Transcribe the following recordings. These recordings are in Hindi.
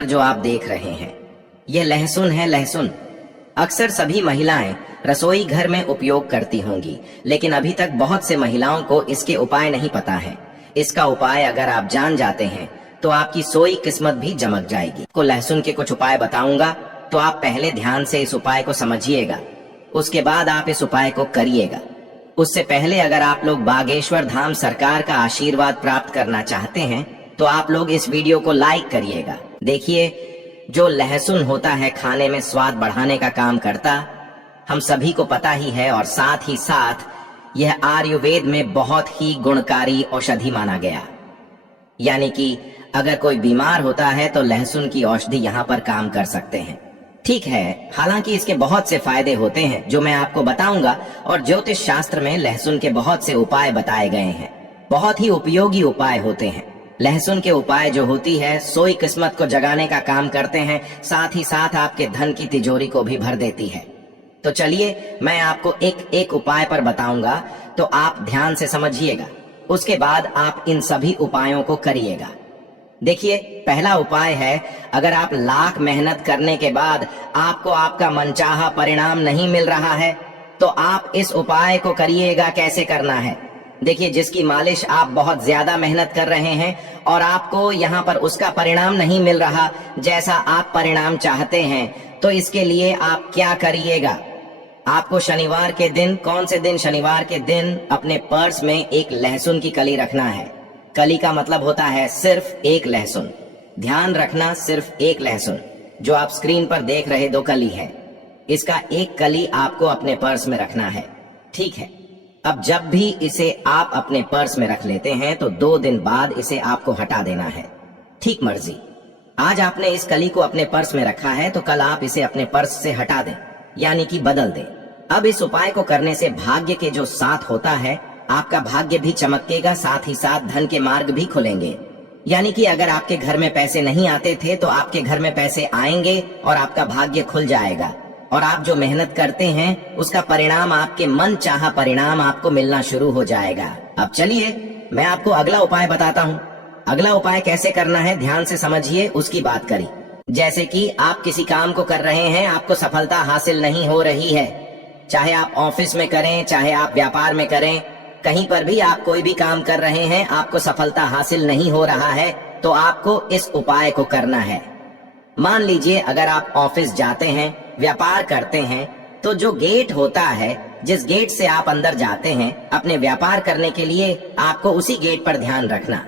जो आप देख रहे हैं यह लहसुन है। लहसुन अक्सर सभी महिलाएं रसोई घर में उपयोग करती होंगी, लेकिन अभी तक बहुत से महिलाओं को इसके उपाय नहीं पता है। इसका उपाय अगर आप जान जाते हैं तो आपकी सोई किस्मत भी चमक जाएगी। को लहसुन के कुछ उपाय बताऊंगा, तो आप पहले ध्यान से इस उपाय को समझिएगा, उसके बाद आप इस उपाय को करिएगा। उससे पहले अगर आप लोग बागेश्वर धाम सरकार का आशीर्वाद प्राप्त करना चाहते हैं तो आप लोग इस वीडियो को लाइक करिएगा। देखिए, जो लहसुन होता है खाने में स्वाद बढ़ाने का काम करता, हम सभी को पता ही है, और साथ ही साथ यह आयुर्वेद में बहुत ही गुणकारी औषधि माना गया। यानी कि अगर कोई बीमार होता है तो लहसुन की औषधि यहाँ पर काम कर सकते हैं। ठीक है, हालांकि इसके बहुत से फायदे होते हैं जो मैं आपको बताऊंगा, और ज्योतिष शास्त्र में लहसुन के बहुत से उपाय बताए गए हैं। बहुत ही उपयोगी उपाय होते हैं। लहसुन के उपाय जो होती है सोई किस्मत को जगाने का काम करते हैं, साथ ही साथ आपके धन की तिजोरी को भी भर देती है। तो चलिए मैं आपको एक एक उपाय पर बताऊंगा, तो आप ध्यान से समझिएगा, उसके बाद आप इन सभी उपायों को करिएगा। देखिए, पहला उपाय है, अगर आप लाख मेहनत करने के बाद आपको आपका मनचाहा परिणाम नहीं मिल रहा है तो आप इस उपाय को करिएगा। कैसे करना है? देखिए, जिसकी मालिश आप बहुत ज्यादा मेहनत कर रहे हैं और आपको यहाँ पर उसका परिणाम नहीं मिल रहा जैसा आप परिणाम चाहते हैं, तो इसके लिए आप क्या करिएगा? आपको शनिवार के दिन, कौन से दिन? शनिवार के दिन अपने पर्स में एक लहसुन की कली रखना है। कली का मतलब होता है सिर्फ एक लहसुन। ध्यान रखना, सिर्फ एक लहसुन। जो आप स्क्रीन पर देख रहे 2 कली है, इसका एक कली आपको अपने पर्स में रखना है। ठीक है, अब जब भी इसे आप अपने पर्स में रख लेते हैं तो 2 दिन बाद इसे आपको हटा देना है। ठीक मर्जी। आज आपने इस कली को अपने पर्स में रखा है तो कल आप इसे अपने पर्स से हटा दें, यानी कि बदल दें। अब इस उपाय को करने से भाग्य के जो साथ होता है, आपका भाग्य भी चमकेगा, साथ ही साथ धन के मार्ग भी खुलेंगे। यानी कि अगर आपके घर में पैसे नहीं आते थे तो आपके घर में पैसे आएंगे और आपका भाग्य खुल जाएगा, और आप जो मेहनत करते हैं उसका परिणाम, आपके मन चाहा परिणाम आपको मिलना शुरू हो जाएगा। अब चलिए मैं आपको अगला उपाय बताता हूँ। अगला उपाय कैसे करना है ध्यान से समझिए, उसकी बात करी। जैसे कि आप किसी काम को कर रहे हैं, आपको सफलता हासिल नहीं हो रही है, चाहे आप ऑफिस में करें, चाहे आप व्यापार में करें, कहीं पर भी आप कोई भी काम कर रहे हैं, आपको सफलता हासिल नहीं हो रहा है, तो आपको इस उपाय को करना है। मान लीजिए अगर आप ऑफिस जाते हैं, व्यापार करते हैं, तो जो गेट होता है, जिस गेट से आप अंदर जाते हैं अपने व्यापार करने के लिए, आपको उसी गेट पर ध्यान रखना।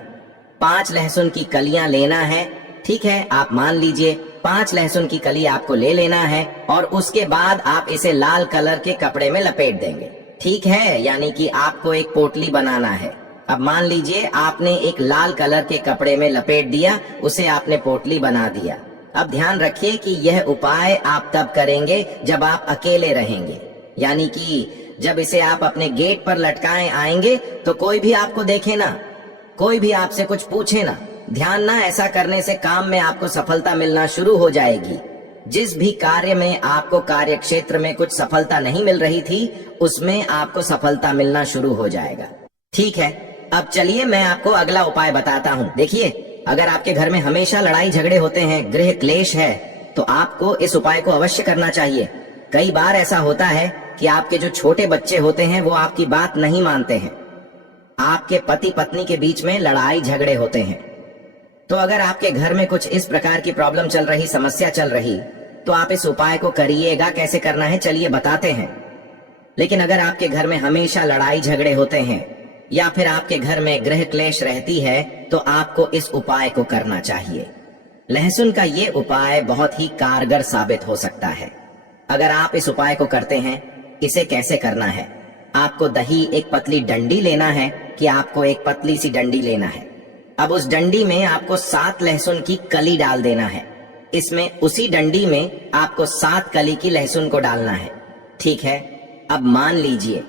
5 लहसुन की कलियां लेना है। ठीक है, आप मान लीजिए 5 लहसुन की कली आपको ले लेना है, और उसके बाद आप इसे लाल कलर के कपड़े में लपेट देंगे। ठीक है, यानी कि आपको एक पोटली बनाना है। अब मान लीजिए आपने एक लाल कलर के कपड़े में लपेट दिया, उसे आपने पोटली बना दिया। अब ध्यान रखिए कि यह उपाय आप तब करेंगे जब आप अकेले रहेंगे, यानी कि जब इसे आप अपने गेट पर लटकाएं आएंगे तो कोई भी आपको देखे ना, कोई भी आपसे कुछ पूछे ना। ध्यान ना, ऐसा करने से काम में आपको सफलता मिलना शुरू हो जाएगी। जिस भी कार्य में आपको कार्य क्षेत्र में कुछ सफलता नहीं मिल रही थी, उसमें आपको सफलता मिलना शुरू हो जाएगा। ठीक है, अब चलिए मैं आपको अगला उपाय बताता हूँ। देखिए, अगर आपके घर में हमेशा लड़ाई झगड़े होते हैं, गृह क्लेश है, तो आपको इस उपाय को अवश्य करना चाहिए। कई बार ऐसा होता है कि आपके जो छोटे बच्चे होते हैं वो आपकी बात नहीं मानते हैं, आपके पति पत्नी के बीच में लड़ाई झगड़े होते हैं। तो अगर आपके घर में कुछ इस प्रकार की प्रॉब्लम चल रही, समस्या चल रही, तो आप इस उपाय को करिएगा। कैसे करना है चलिए बताते हैं। लेकिन अगर आपके घर में हमेशा लड़ाई झगड़े होते हैं या फिर आपके घर में गृह क्लेश रहती है, तो आपको इस उपाय को करना चाहिए। लहसुन का ये उपाय बहुत ही कारगर साबित हो सकता है अगर आप इस उपाय को करते हैं। इसे कैसे करना है? आपको दही, एक पतली डंडी लेना है, कि आपको एक पतली सी डंडी लेना है। अब उस डंडी में आपको 7 लहसुन की कली डाल देना है। इसमें, उसी डंडी में आपको 7 कली की लहसुन को डालना है। ठीक है, अब मान लीजिए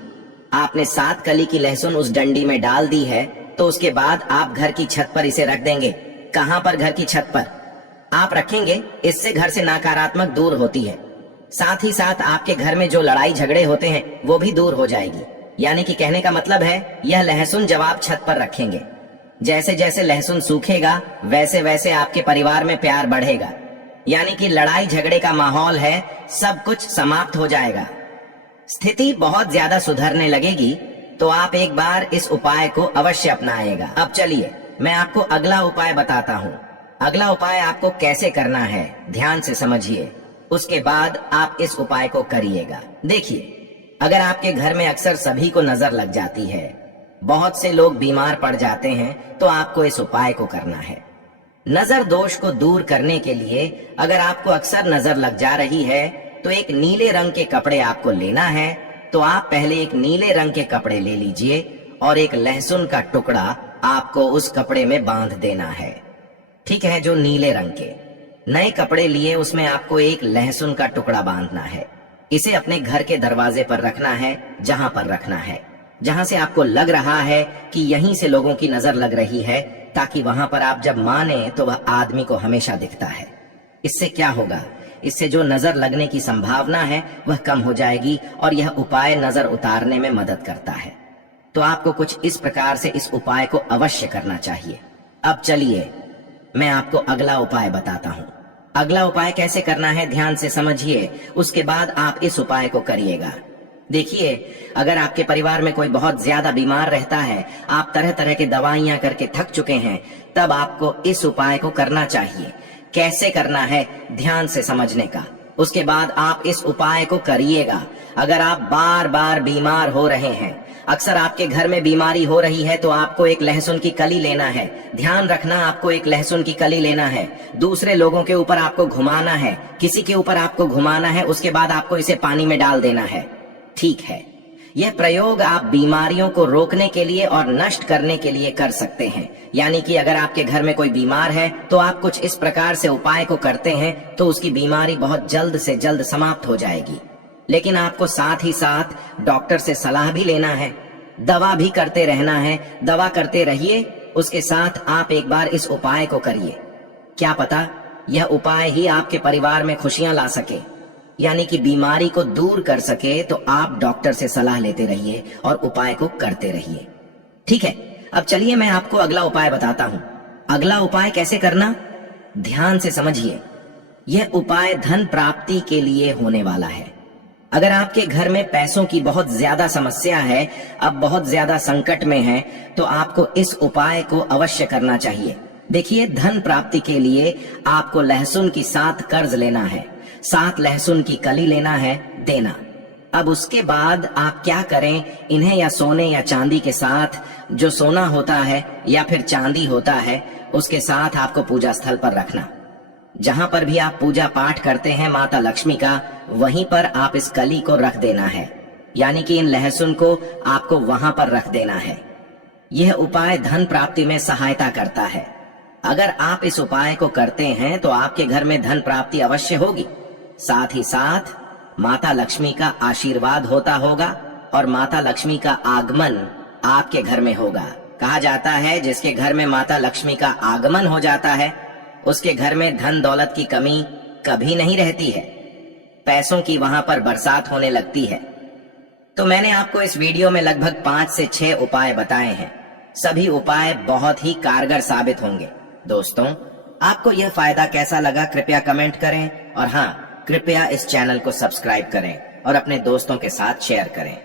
आपने 7 कली की लहसुन उस डंडी में डाल दी है, तो उसके बाद आप घर की छत पर इसे रख देंगे। कहां पर? घर की छत पर आप रखेंगे। इससे घर से नकारात्मक दूर होती है, साथ ही साथ आपके घर में जो लड़ाई झगड़े होते हैं वो भी दूर हो जाएगी। यानी कि कहने का मतलब है, यह लहसुन जब आप छत पर रखेंगे जैसे जैसे लहसुन सूखेगा वैसे वैसे आपके परिवार में प्यार बढ़ेगा, यानी कि लड़ाई झगड़े का माहौल है, सब कुछ समाप्त हो जाएगा। स्थिति बहुत ज्यादा सुधरने लगेगी तो आप एक बार इस उपाय को अवश्य अपनाएगा। अब चलिए मैं आपको अगला उपाय बताता हूँ। अगला उपाय आपको कैसे करना है ध्यान से समझिए, उसके बाद आप इस उपाय को करिएगा। देखिए, अगर आपके घर में अक्सर सभी को नजर लग जाती है, बहुत से लोग बीमार पड़ जाते हैं, तो आपको इस उपाय को करना है। नजर दोष को दूर करने के लिए अगर आपको अक्सर नजर लग जा रही है तो एक नीले रंग के कपड़े आपको लेना है। तो आप पहले एक नीले रंग के कपड़े ले लीजिए और एक लहसुन का टुकड़ा आपको उस कपड़े में बांध देना है। ठीक है, जो नीले रंग के नए कपड़े लिए उसमें आपको एक लहसुन का टुकड़ा बांधना है। इसे अपने घर के दरवाजे पर रखना है, जहां पर रखना है, जहां से आपको लग रहा है कि यहीं से लोगों की नजर लग रही है, ताकि वहां पर आप जब माने तो वह आदमी को हमेशा दिखता है। इससे क्या होगा, इससे जो नजर लगने की संभावना है वह कम हो जाएगी और यह उपाय नजर उतारने में मदद करता है। तो आपको कुछ इस प्रकार से इस उपाय को अवश्य करना चाहिए। अब चलिए मैं आपको अगला उपाय बताता हूँ। अगला उपाय कैसे करना है ध्यान से समझिए, उसके बाद आप इस उपाय को करिएगा। देखिए, अगर आपके परिवार में कोई बहुत ज्यादा बीमार रहता है, आप तरह तरह की दवाइयां करके थक चुके हैं, तब आपको इस उपाय को करना चाहिए। कैसे करना है ध्यान से समझने का, उसके बाद आप इस उपाय को करिएगा। अगर आप बार बार बीमार हो रहे हैं, अक्सर आपके घर में बीमारी हो रही है, तो आपको एक लहसुन की कली लेना है। ध्यान रखना, आपको एक लहसुन की कली लेना है। दूसरे लोगों के ऊपर आपको घुमाना है, किसी के ऊपर आपको घुमाना है, उसके बाद आपको इसे पानी में डाल देना है। ठीक है, यह प्रयोग आप बीमारियों को रोकने के लिए और नष्ट करने के लिए कर सकते हैं। यानी कि अगर आपके घर में कोई बीमार है तो आप कुछ इस प्रकार से उपाय को करते हैं तो उसकी बीमारी बहुत जल्द से जल्द समाप्त हो जाएगी। लेकिन आपको साथ ही साथ डॉक्टर से सलाह भी लेना है, दवा भी करते रहना है। दवा करते रहिए, उसके साथ आप एक बार इस उपाय को करिए। क्या पता यह उपाय ही आपके परिवार में खुशियां ला सके, यानी कि बीमारी को दूर कर सके। तो आप डॉक्टर से सलाह लेते रहिए और उपाय को करते रहिए। ठीक है, अब चलिए मैं आपको अगला उपाय बताता हूँ। अगला उपाय कैसे करना ध्यान से समझिए। यह उपाय धन प्राप्ति के लिए होने वाला है। अगर आपके घर में पैसों की बहुत ज्यादा समस्या है, अब बहुत ज्यादा संकट में है, तो आपको इस उपाय को अवश्य करना चाहिए। देखिए, धन प्राप्ति के लिए आपको लहसुन की 7 कर्ज लेना है, 7 लहसुन की कली लेना है, देना। अब उसके बाद आप क्या करें, इन्हें या सोने या चांदी के साथ, जो सोना होता है या फिर चांदी होता है, उसके साथ आपको पूजा स्थल पर रखना। जहां पर भी आप पूजा पाठ करते हैं माता लक्ष्मी का, वहीं पर आप इस कली को रख देना है, यानी कि इन लहसुन को आपको वहां पर रख देना है। यह उपाय धन प्राप्ति में सहायता करता है। अगर आप इस उपाय को करते हैं तो आपके घर में धन प्राप्ति अवश्य होगी। साथ ही साथ माता लक्ष्मी का आशीर्वाद होता होगा और माता लक्ष्मी का आगमन आपके घर में होगा। कहा जाता है जिसके घर में माता लक्ष्मी का आगमन हो जाता है उसके घर में धन दौलत की कमी कभी नहीं रहती है, पैसों की वहां पर बरसात होने लगती है। तो मैंने आपको इस वीडियो में लगभग 5 से 6 उपाय बताए हैं। सभी उपाय बहुत ही कारगर साबित होंगे। दोस्तों, आपको यह फायदा कैसा लगा कृपया कमेंट करें और हाँ, कृपया इस चैनल को सब्सक्राइब करें और अपने दोस्तों के साथ शेयर करें।